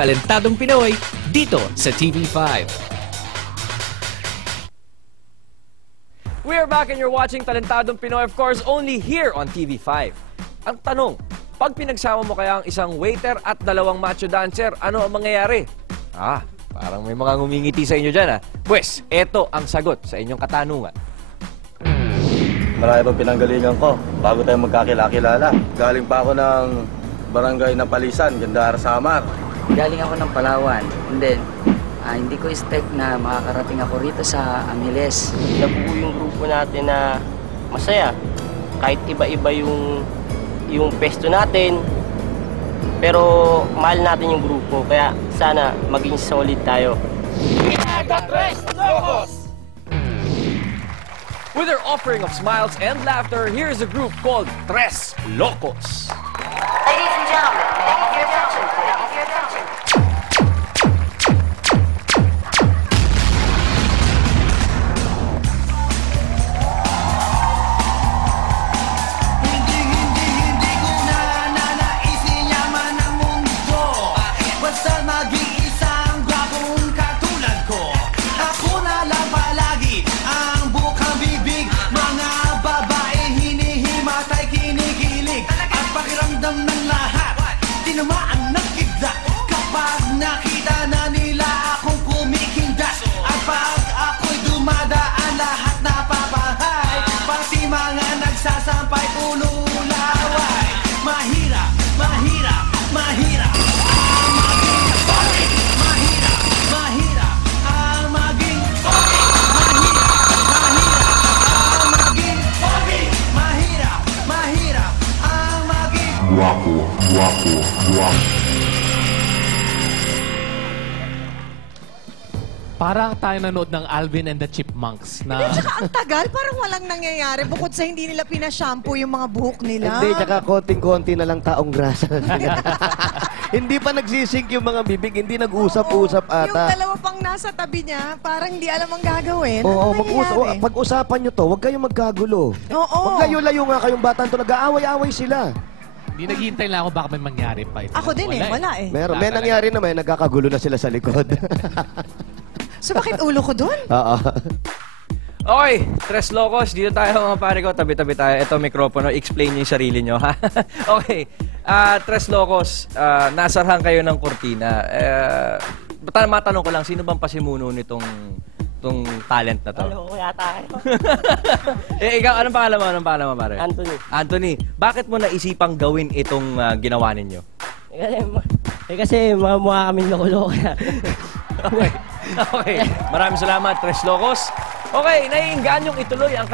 Talentadong Pinoy dito sa TV5. We are back and you're watching Talentadong Pinoy, of course, only here on TV5. Ang tanong, pag pinagsama mo kaya ang isang waiter at dalawang macho dancer, ano ang mangyayari? Parang may mga ngumingiti sa inyo dyan, Pwes, eto ang sagot sa inyong katanungan. Marami pang pinanggalingan ko bago tayo magkakilala. Galing pa ako ng barangay na Palisan, Gandahar, Samar. Galing ako ng Palawan. And then, hindi ko expect na makakarating ako rito sa Angeles. Nabuo yung grupo natin na masaya. Kahit iba-iba yung pesto natin, pero mahal natin yung grupo. Kaya sana maging solid tayo. With their offering of smiles and laughter, here's a group called Tres Locos. Ladies and gentlemen, may I have your attention, please? Your attention. Hindi ko na nanaisin yaman ang mundo. Basta maging isang gwapong katulad ko. Ako na lang palagi ang bukang bibig. Mga babae hinihimatay, kinikilig. At pakiramdam ng lahat, tinamaan ng kidlat. Kapag nakita na nila akong kumikindas. At pag ako'y dumadaan, lahat napapahay. Pati mga nagsasampay, pululaway. Mahirap, mahirap, mahirap ang maging pogi. Mahirap, mahirap ang maging pogi. Mahirap, mahirap ang maging pogi. Mahirap, mahirap ang maging Guapo, guapo, guapo. Parang tayo nanood ng Alvin and the Chipmunks na... Tsaka ang tagal, parang walang nangyayari bukod sa hindi nila pinashampoo yung mga buhok nila. Hindi, tsaka konting-konti na lang taong grasa. Hindi pa nagsisink yung mga bibig, hindi nag-usap-usap ata. Yung dalawa pang nasa tabi niya, parang hindi alam ang gagawin. Oo, Ano pag-usapan nyo to, huwag kayong magkagulo. Oo. Huwag layo-layo nga kayong bata to, nag-aaway-aaway sila. Hindi naghihintay lang ako baka may mangyari pa ito. Ako din wala eh. Meron, may nangyari na nagkakagulo na sila sa likod. So bakit ulo ko doon? Oo. Okay, Tres Locos, dito tayo mga pare ko, tabi-tabi tayo. Ito, mikropono, explain niyo yung sarili niyo, ha? Okay, Tres Locos, nasarhan kayo ng kurtina. Matanong ko lang, sino bang pasimuno nitong talent na to? Alam ko yata kayo. Ikaw, anong pangalan mo, pare? Anthony. Anthony, bakit mo naisipang gawin itong ginawa ninyo? Kasi mukha kami loko-loko. Okay. Maraming salamat, Tres Locos. Okay, naiingganyong ituloy ang